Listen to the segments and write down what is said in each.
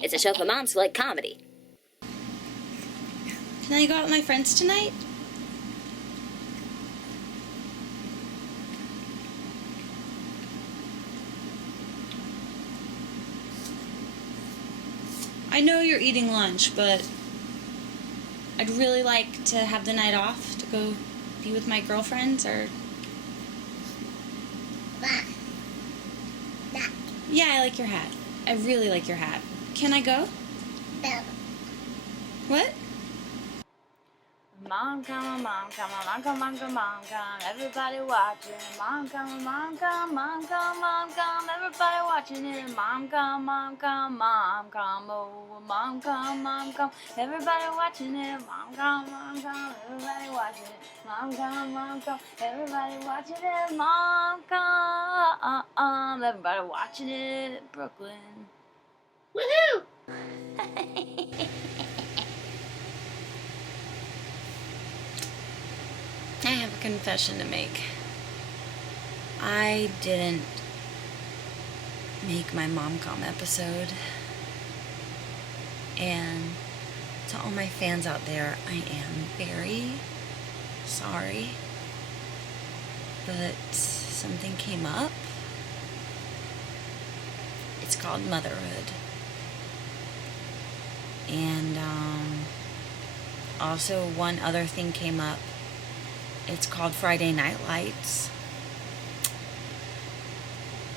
It's a show for moms who like comedy. Can I go out with my friends tonight? I know you're eating lunch, but I'd really like to have the night off to go be with my girlfriends, or... Yeah, I like your hat. I really like your hat. Can I go? No. What? MomCom, MomCom, MomCom, MomCom, MomCom, everybody watching. MomCom, MomCom, MomCom, MomCom, everybody watching it. MomCom, MomCom, MomCom, oh, MomCom, MomCom, everybody watching it. MomCom, MomCom, everybody watching it. MomCom, MomCom, everybody watching it. MomCom, everybody watching it. Brooklyn. Woohoo! I have a confession to make. I didn't make my MomCom episode. And to all my fans out there, I am very sorry. But something came up. It's called motherhood. And also one other thing came up. It's called Friday Night Lights.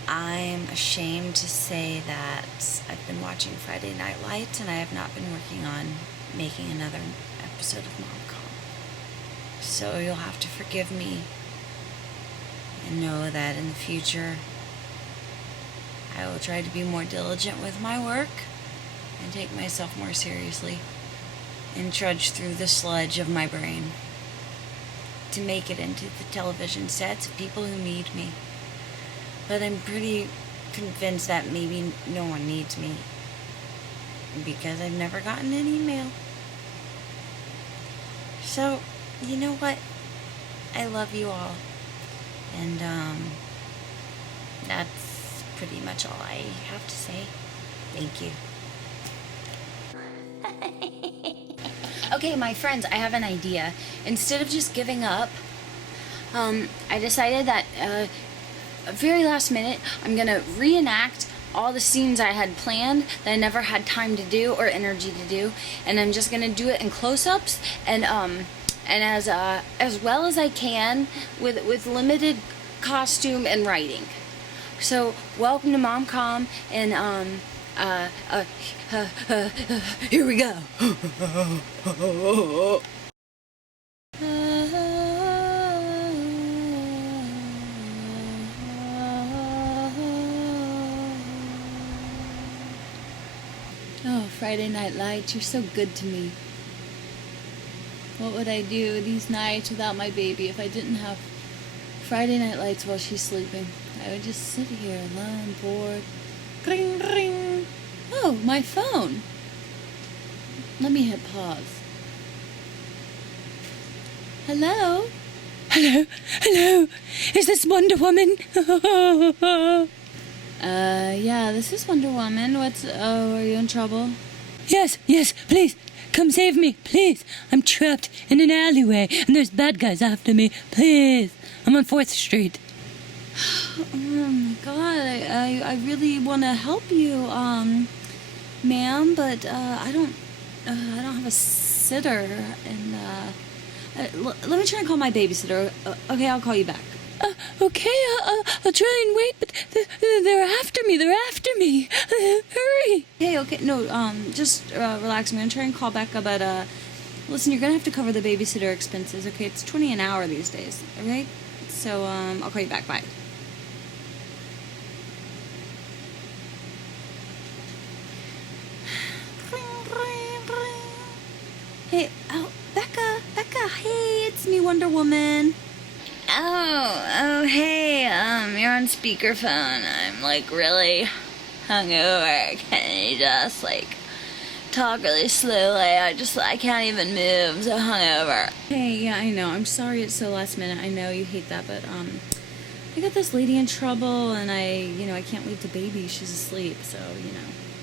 I'm ashamed to say that I've been watching Friday Night Lights and I have not been working on making another episode of MomCom. So you'll have to forgive me and know that in the future I will try to be more diligent with my work and take myself more seriously and trudge through the sludge of my brain to make it into the television sets of people who need me. But I'm pretty convinced that maybe no one needs me because I've never gotten an email. So, you know what? I love you all. And that's pretty much all I have to say. Thank you. Okay, my friends, I have an idea. Instead of just giving up, I decided that very last minute, I'm gonna reenact all the scenes I had planned that I never had time to do or energy to do, and I'm just gonna do it in close-ups and as well as I can with limited costume and writing. So welcome to MomCom, and here we go. Oh, Friday Night Lights, you're so good to me. What would I do these nights without my baby if I didn't have Friday Night Lights while she's sleeping? I would just sit here alone, bored. Ring, ring. Oh, my phone. Let me hit pause. Hello? Hello? Hello? Is this Wonder Woman? Yeah, this is Wonder Woman. Oh, are you in trouble? Yes, please. Come save me, please. I'm trapped in an alleyway, and there's bad guys after me. Please. I'm on 4th Street. Oh my God, I really want to help you, ma'am, but I don't have a sitter, and let me try and call my babysitter. Okay, I'll call you back. Okay, I'll try and wait, but they're after me. Hurry. Okay, no, just relax. I'm gonna try and call back, but listen, you're gonna have to cover the babysitter expenses. Okay, it's $20 an hour these days. Okay, so I'll call you back. Bye. Hey, Becca, hey, it's me, Wonder Woman. Oh, hey, you're on speakerphone. I'm, really hungover. Can you just, talk really slowly? I can't even move, I'm so hungover. Hey, yeah, I know. I'm sorry it's so last minute. I know you hate that, but, I got this lady in trouble, and I can't leave the baby. She's asleep, so,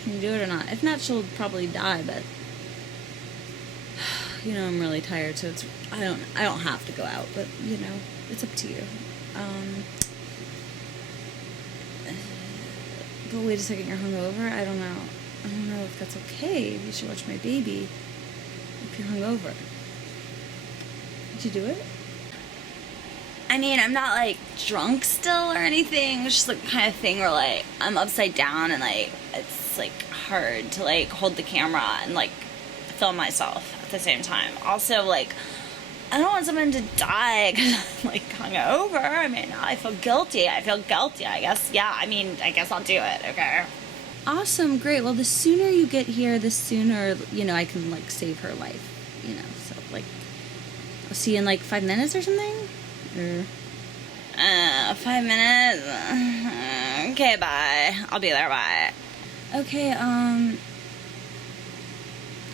Can you do it or not? If not, she'll probably die, but you know, I'm really tired, so I don't have to go out, but you know, it's up to you. But wait a second, you're hungover? I don't know if that's okay. You should watch my baby if you're hungover. Did you do it? I mean, I'm not like drunk still or anything. It's just like kind of thing where like I'm upside down and like it's like hard to like hold the camera and like film myself at the same time. Also, like, I don't want someone to die because I'm like hungover. I mean, I feel guilty. I guess. Yeah, I mean, I guess I'll do it. Okay. Awesome, great. Well, the sooner you get here, the sooner, you know, I can like save her life. You know, so like, I'll see you in like 5 minutes or something. Or 5 minutes. Okay, bye. I'll be there. Bye. Okay.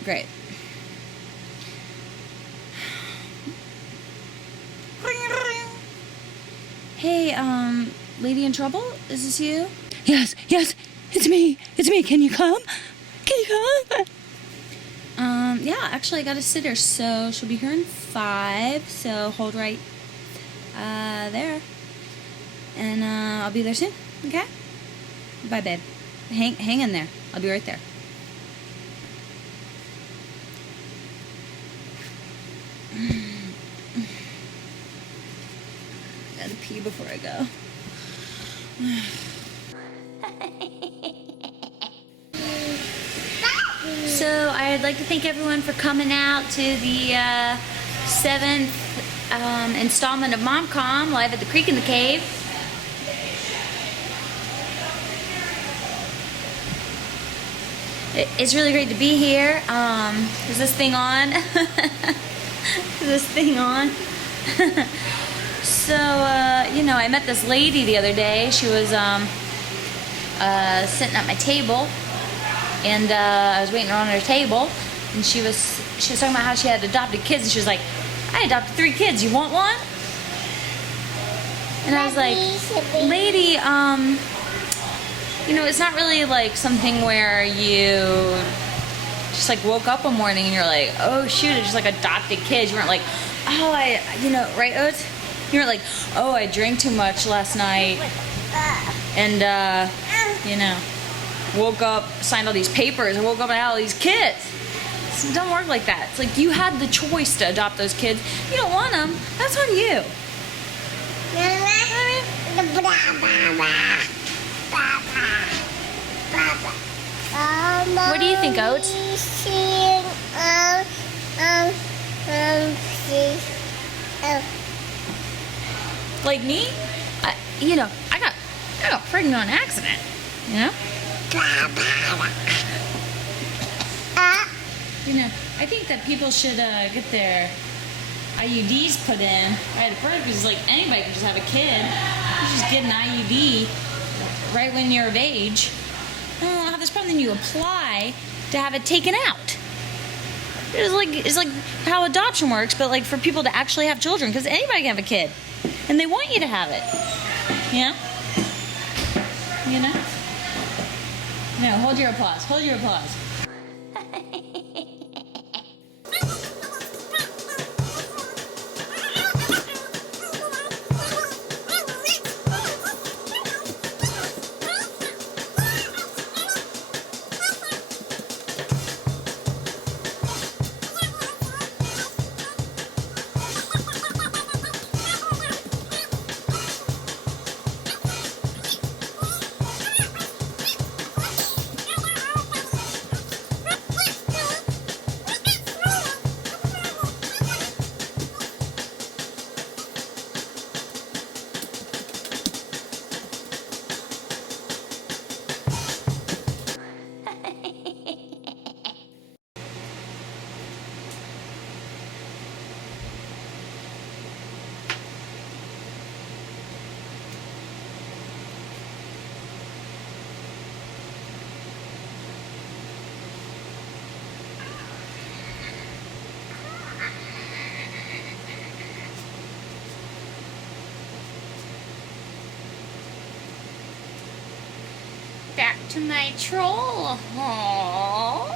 Great. Hey, lady in trouble? Is this you? Yes, it's me. Can you come? Yeah, actually I got a sitter, so she'll be here in 5, so hold right, there. And, I'll be there soon, okay? Bye, babe. Hang in there. I'll be right there. Gotta pee before I go. So I'd like to thank everyone for coming out to the 7th installment of MomCom live at the Creek in the Cave. It's really great to be here. Is this thing on? Is this thing on? So, you know, I met this lady the other day. She was sitting at my table, and I was waiting on her table, and she was talking about how she had adopted kids, and she was like, I adopted 3 kids. You want one? And I was like, lady, you know, it's not really like something where you just like woke up one morning and you're like, oh shoot, I just like adopted kids. You weren't like, oh, you know, right, Oates? You weren't like, oh, I drank too much last night and, you know, woke up, signed all these papers, and woke up and had all these kids. It don't work like that. It's like you had the choice to adopt those kids. You don't want them. That's on you. What do you think, Oates? Like me? You know, I got pregnant on accident. You know? You know, I think that people should get their IUDs put in right at birth, because like anybody can just have a kid. You just get an IUD right when you're of age. I don't have this problem. Then you apply to have it taken out. It's like how adoption works, but like for people to actually have children, because anybody can have a kid, and they want you to have it. You know? You know? No, hold your applause. Hold your applause. to my troll hole.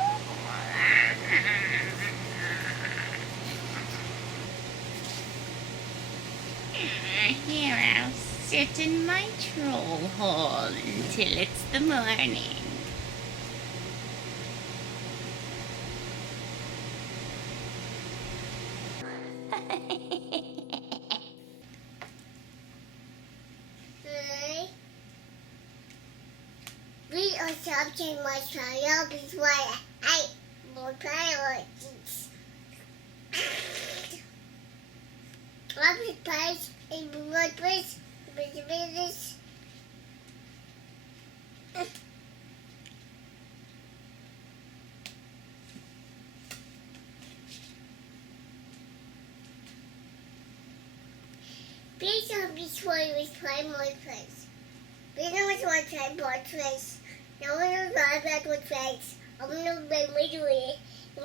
Here, I'll sit in my troll hole until it's the morning. We are something my child is why I will priorities. Love place in blood place, business. Please don't be sorry with primary place. We know it's one time blood place. No one knows about what place. I'm going to be literally.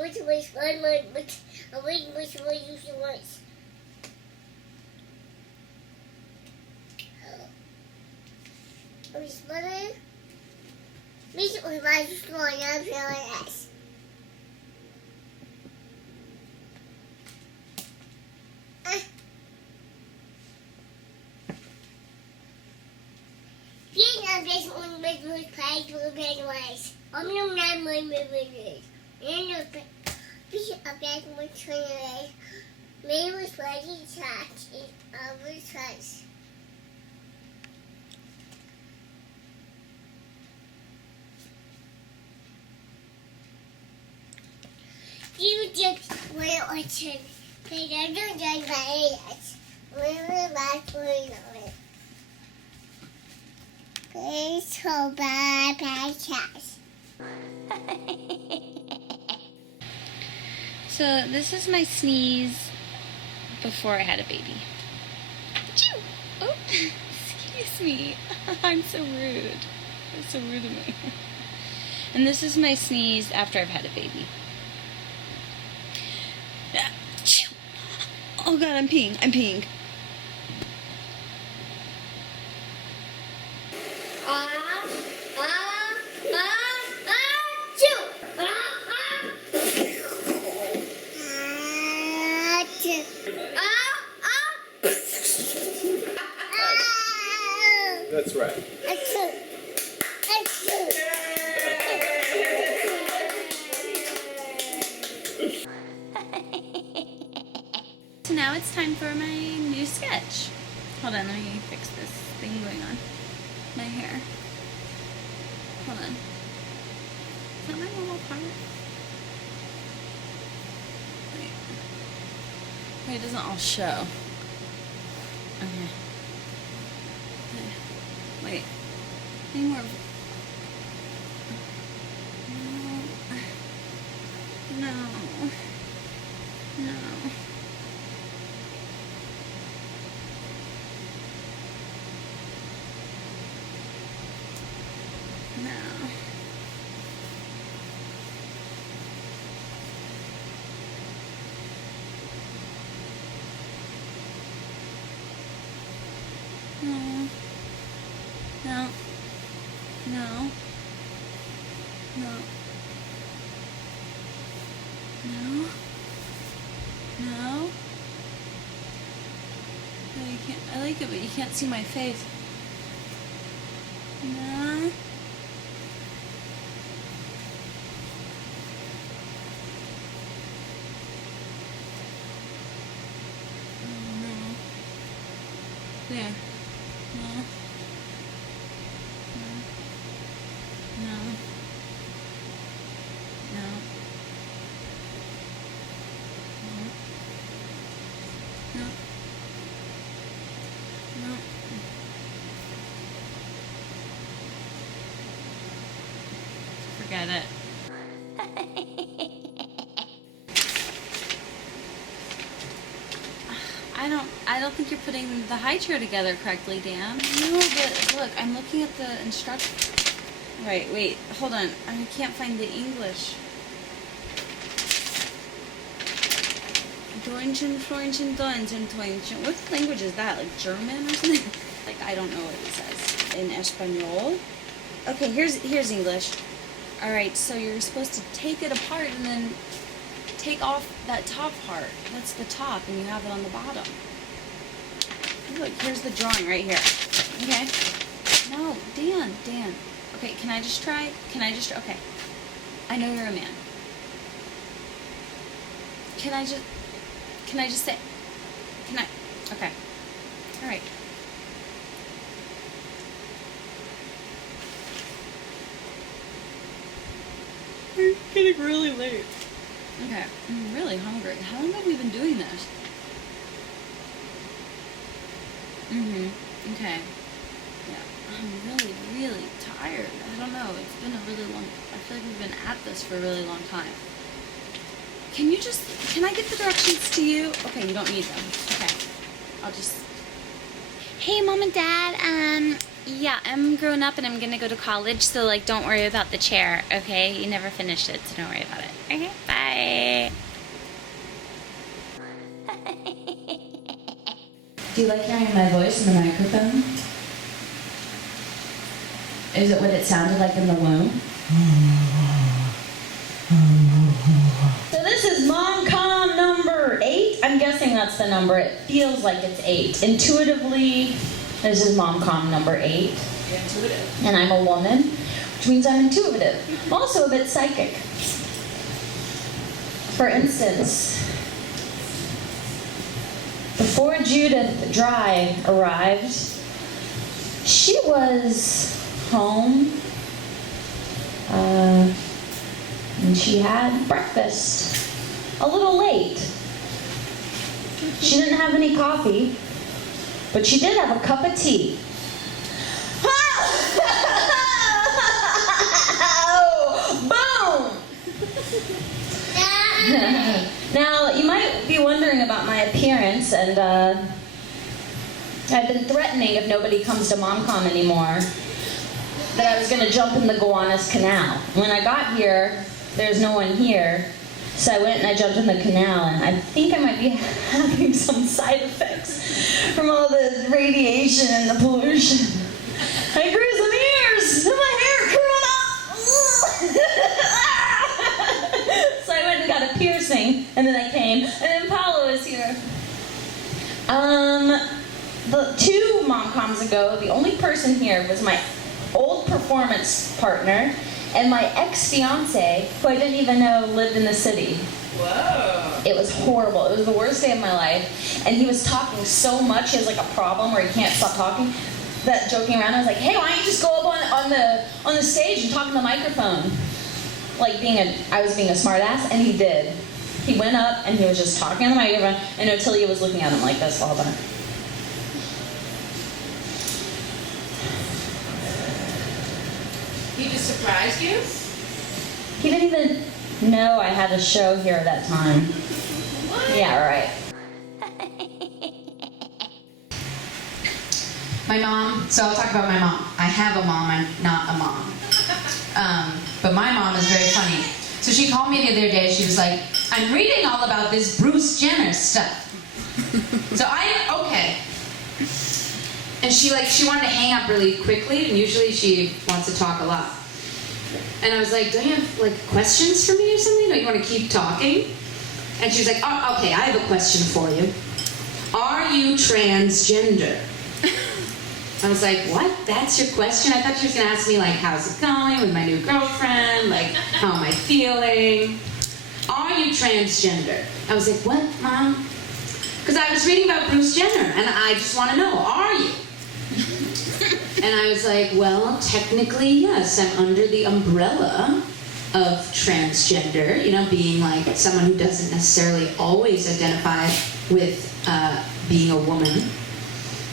Which was one word, which one use the words. Responding. Recently, my school, and I'm feeling S. Vietnam doesn't want to make those pies for the bad ways. I'm no man my movie. And the bishop of that one twenty. May was ready to touch in our face. You just went on to pay the other day by us. We're back for it. It's so bad, cats. So this is my sneeze before I had a baby. Achoo! Oh, excuse me. I'm so rude. That's so rude of me. And this is my sneeze after I've had a baby. Achoo! Oh God, I'm peeing. I'm peeing. That's right. So now it's time for my new sketch. Hold on, let me fix this thing going on my hair. Hold on. Is that my normal part? Wait, it doesn't all show. Okay. Wait. Any more? No. No. No. No. No. No. No. No. No. No, you can't. I like it, but you can't see my face. No. No. There. No. No. No. No. No. No. Forget it. I don't think you're putting the high chair together correctly, Dan. No, but look, I'm looking at the instructions. Right, wait, hold on. I can't find the English. What language is that? Like German or something? Like, I don't know what it says. In Espanol? Okay, here's English. All right, so you're supposed to take it apart and then take off that top part. That's the top, and you have it on the bottom. Look, here's the drawing right here. Okay. No, Dan. Okay, can I just try? Okay. I know you're a man. Can I just say, okay. All right. It's getting really late. Okay, I'm really hungry. How long have we been doing this? Okay. Yeah, I'm really, really tired. I don't know. It's been a really long, I feel like we've been at this for a really long time. Can I get the directions to you? Okay, you don't need them. Okay. I'll just... Hey, Mom and Dad, yeah, I'm grown up and I'm gonna go to college, so, like, don't worry about the chair, okay? You never finished it, so don't worry about it. Okay, bye. Do you like hearing my voice in the microphone? Is it what it sounded like in the womb? So this is MomCom number 8. I'm guessing that's the number. It feels like it's 8. Intuitively, this is MomCom number 8. You're intuitive. And I'm a woman, which means I'm intuitive. I'm also a bit psychic. For instance, before Judith Dry arrived, she was home, and she had breakfast a little late. She didn't have any coffee, but she did have a cup of tea. Boom! Now, you might be wondering about my appearance, and I've been threatening if nobody comes to MomCom anymore that I was going to jump in the Gowanus Canal. When I got here, there's no one here, so I went and I jumped in the canal, and I think I might be having some side effects from all the radiation and the pollution. I grew some ears, and my hair curled up. So I went and got a piercing, and then I came, and then Paolo is here. The 2 MomComs ago, the only person here was my old performance partner and my ex-fiance, who I didn't even know lived in the city. Whoa. It was horrible. It was the worst day of my life. And he was talking so much, he has like a problem where he can't stop talking, that joking around, I was like, hey, why don't you just go up on the stage and talk in the microphone? Like I was being a smart ass, and he did. He went up and he was just talking on the microphone, and Otilia was looking at him like this the whole time. He just surprised you? He didn't even know I had a show here at that time. What? Yeah, right. My mom, so I'll talk about my mom. I have a mom, I'm not a mom. But my mom is very funny. So she called me the other day, she was like, I'm reading all about this Bruce Jenner stuff. So okay. And she wanted to hang up really quickly, and usually she wants to talk a lot. And I was like, don't you have like questions for me or something? Don't you want to keep talking? And she was like, oh, okay, I have a question for you. Are you transgender? I was like, what? That's your question? I thought you were going to ask me, like, how's it going with my new girlfriend? Like, how am I feeling? Are you transgender? I was like, what, Mom? Because I was reading about Bruce Jenner, and I just want to know, are you? And I was like, well, technically, yes. I'm under the umbrella of transgender, you know, being like someone who doesn't necessarily always identify with being a woman.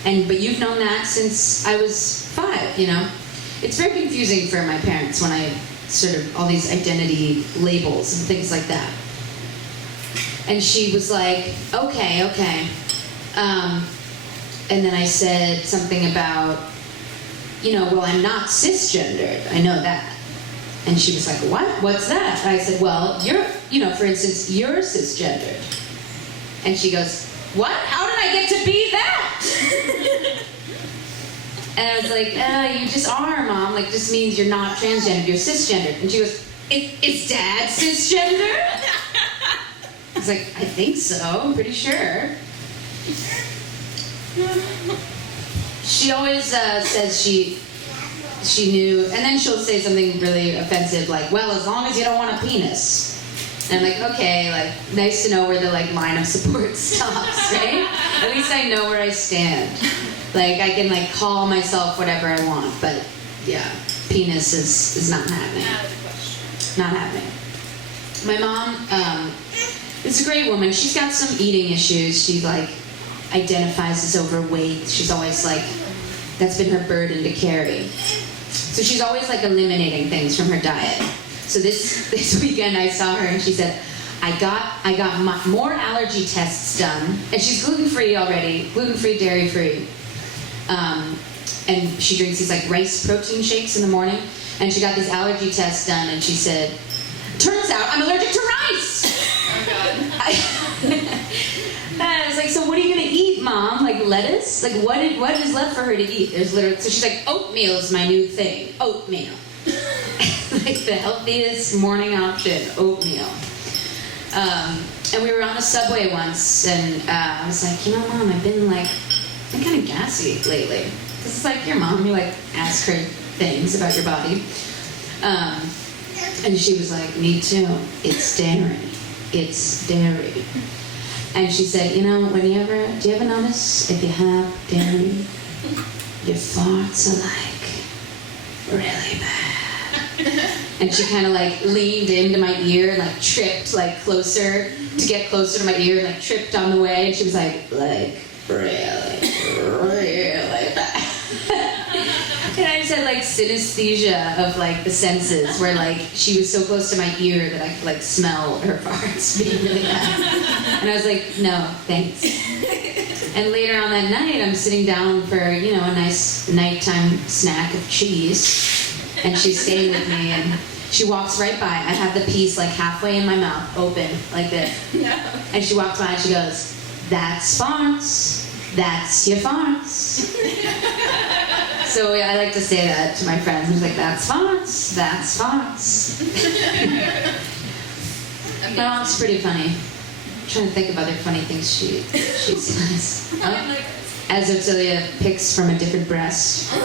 But you've known that since I was 5, you know. It's very confusing for my parents when I sort of, all these identity labels and things like that. And she was like, okay. And then I said something about, you know, well, I'm not cisgendered. I know that. And she was like, what? What's that? And I said, well, you're, you know, for instance, you're cisgendered. And she goes, what? How did I get to be that? And I was like, you just are, Mom. Like, just means you're not transgendered, you're cisgendered. And she goes, is Dad cisgender? I was like, I think so, I'm pretty sure. She always says she knew, and then she'll say something really offensive like, well, as long as you don't want a penis. And I'm like, okay, like, nice to know where the like line of support stops, right? At least I know where I stand. Like, I can like call myself whatever I want, but yeah, penis is not happening. Not happening. My mom is a great woman. She's got some eating issues. She like identifies as overweight. She's always like, that's been her burden to carry. So she's always like eliminating things from her diet. So this weekend I saw her and she said, I got more allergy tests done, and she's gluten-free already, gluten-free, dairy-free. And she drinks these like rice protein shakes in the morning, and she got these allergy tests done, and she said, turns out I'm allergic to rice! Oh God. I was like, so what are you gonna eat, Mom? Like lettuce? Like what is left for her to eat? There's literally, so she's like, oatmeal's my new thing. Oatmeal. Like the healthiest morning option, oatmeal. And we were on the subway once, and I was like, you know, Mom, I've been kind of gassy lately. Because it's like your mom, you like ask her things about your body. And she was like, me too. It's dairy. It's dairy. And she said, you know, do you ever notice if you have dairy, your farts are like really bad? And she kind of like leaned into my ear and like tripped like closer to get closer to my ear and like tripped on the way. And she was like really bad. And I just had like synesthesia of like the senses where like she was so close to my ear that I could like smell her farts being really bad. And I was like, no, thanks. And later on that night, I'm sitting down for, you know, a nice nighttime snack of cheese. And she's staying with me, and she walks right by. I have the piece like halfway in my mouth, open, like this. No. And she walks by and she goes, that's farts. That's your farts. So I like to say that to my friends. I'm like, that's farts. That's farts. My mom's pretty funny. I'm trying to think of other funny things she says. As Otilia picks from a different breast. I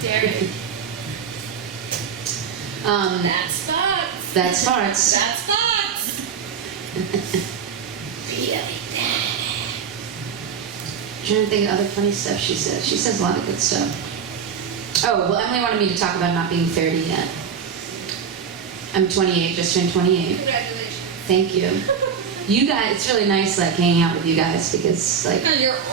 dare you. That's farts. That's farts. That's farts. Really bad. I'm trying to think of other funny stuff she says. She says a lot of good stuff. Oh, well, Emily wanted me to talk about not being 30 yet. I'm 28, just turned 28. Congratulations. Thank you. You guys, it's really nice like hanging out with you guys because like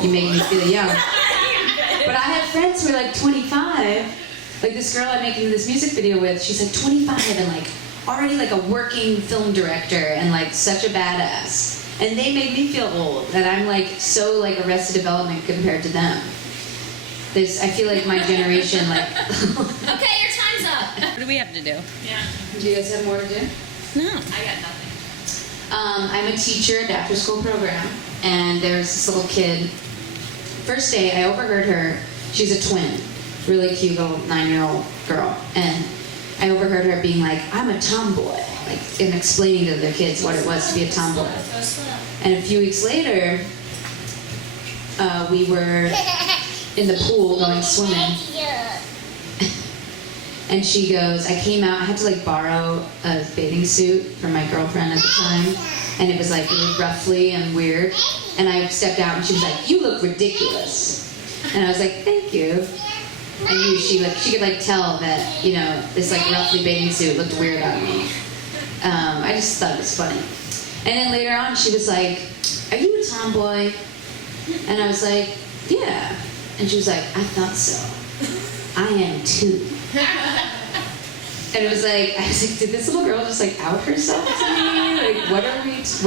you make me feel young. But I have friends who are like 25. Like this girl I'm making this music video with, she's like 25 and like already like a working film director and like such a badass. And they make me feel old, and I'm like so like Arrested Development compared to them. I feel like my generation like. Okay, your time's up. What do we have to do? Yeah. Do you guys have more to do? No. I got nothing. I'm a teacher at the after school program, and there's this little kid. First day, I overheard her. She's a twin, really cute little 9-year-old girl, and I overheard her being like, "I'm a tomboy," like, and explaining to their kids what it was to be a tomboy. And a few weeks later, we were in the pool going swimming. And she goes, I came out, I had to like borrow a bathing suit from my girlfriend at the time. And it was like really roughly and weird. And I stepped out and she was like, you look ridiculous. And I was like, thank you. I knew she could like tell that, you know, this like roughly bathing suit looked weird on me. I just thought it was funny. And then later on she was like, are you a tomboy? And I was like, yeah. And she was like, I thought so. I am too. And it was like, I was like, did this little girl just like out herself to me? Like, what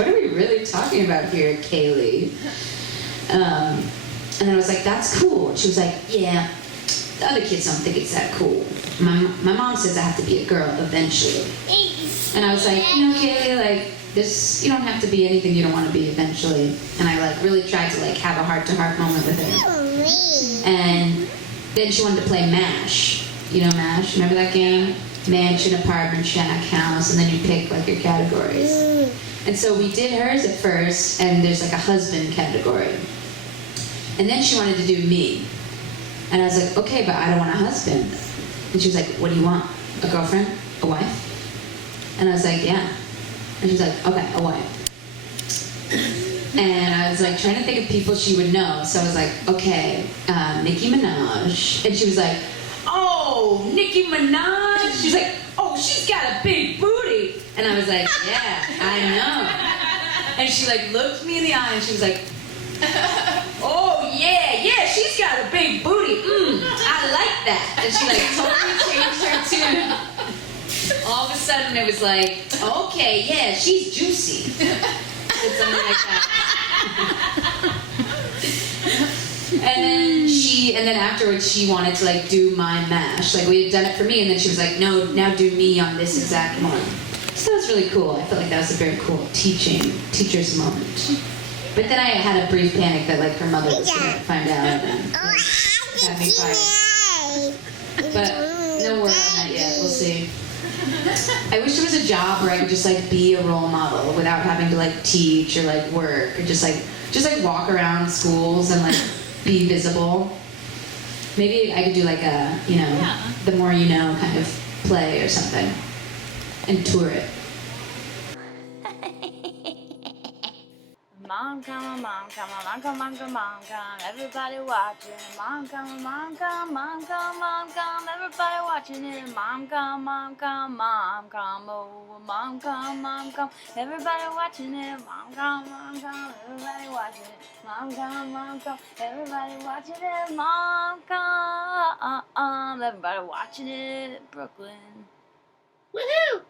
are we really talking about here, Kaylee? And then I was like, that's cool. And she was like, yeah, the other kids don't think it's that cool. My mom says I have to be a girl eventually. And I was like, you know, Kaylee, like, this, you don't have to be anything you don't want to be eventually. And I like really tried to like have a heart-to-heart moment with her. And Then she wanted to play MASH. You know MASH? Remember that game? Mansion, apartment, shack, house, and then you pick like your categories. And so we did hers at first, and there's like a husband category. And then she wanted to do me. And I was like, okay, but I don't want a husband. And she was like, what do you want? A girlfriend? A wife? And I was like, yeah. And she's like, okay, a wife. And I was like trying to think of people she would know. So I was like, okay, Nicki Minaj. And she was like, oh, Nicki Minaj? She's like, oh, she's got a big booty. And I was like, yeah, I know. And she like looked me in the eye and she was like, oh yeah, she's got a big booty. I like that. And she like totally changed her tune. All of a sudden it was like, okay, yeah, she's juicy. Said something like that. And then afterwards she wanted to like do my MASH. Like we had done it for me and then she was like, no, now do me on this exact one. So that was really cool. I felt like that was a very cool teacher's moment. But then I had a brief panic that like her mother was gonna find out and have me fired. But no word on that yet, we'll see. I wish there was a job where I could just like be a role model without having to like teach or like work or just like walk around schools and like be visible. Maybe I could do like a, you know, the more you know kind of play or something and tour it. MomCom, MomCom, MomCom, MomCom, MomCom, everybody watching. MomCom, MomCom, MomCom, MomCom, everybody watching it. MomCom, MomCom, MomCom, oh, MomCom, MomCom, everybody watching it. MomCom, MomCom, everybody watching it. MomCom, MomCom, everybody watching it. MomCom, everybody watching it. Brooklyn. Woohoo!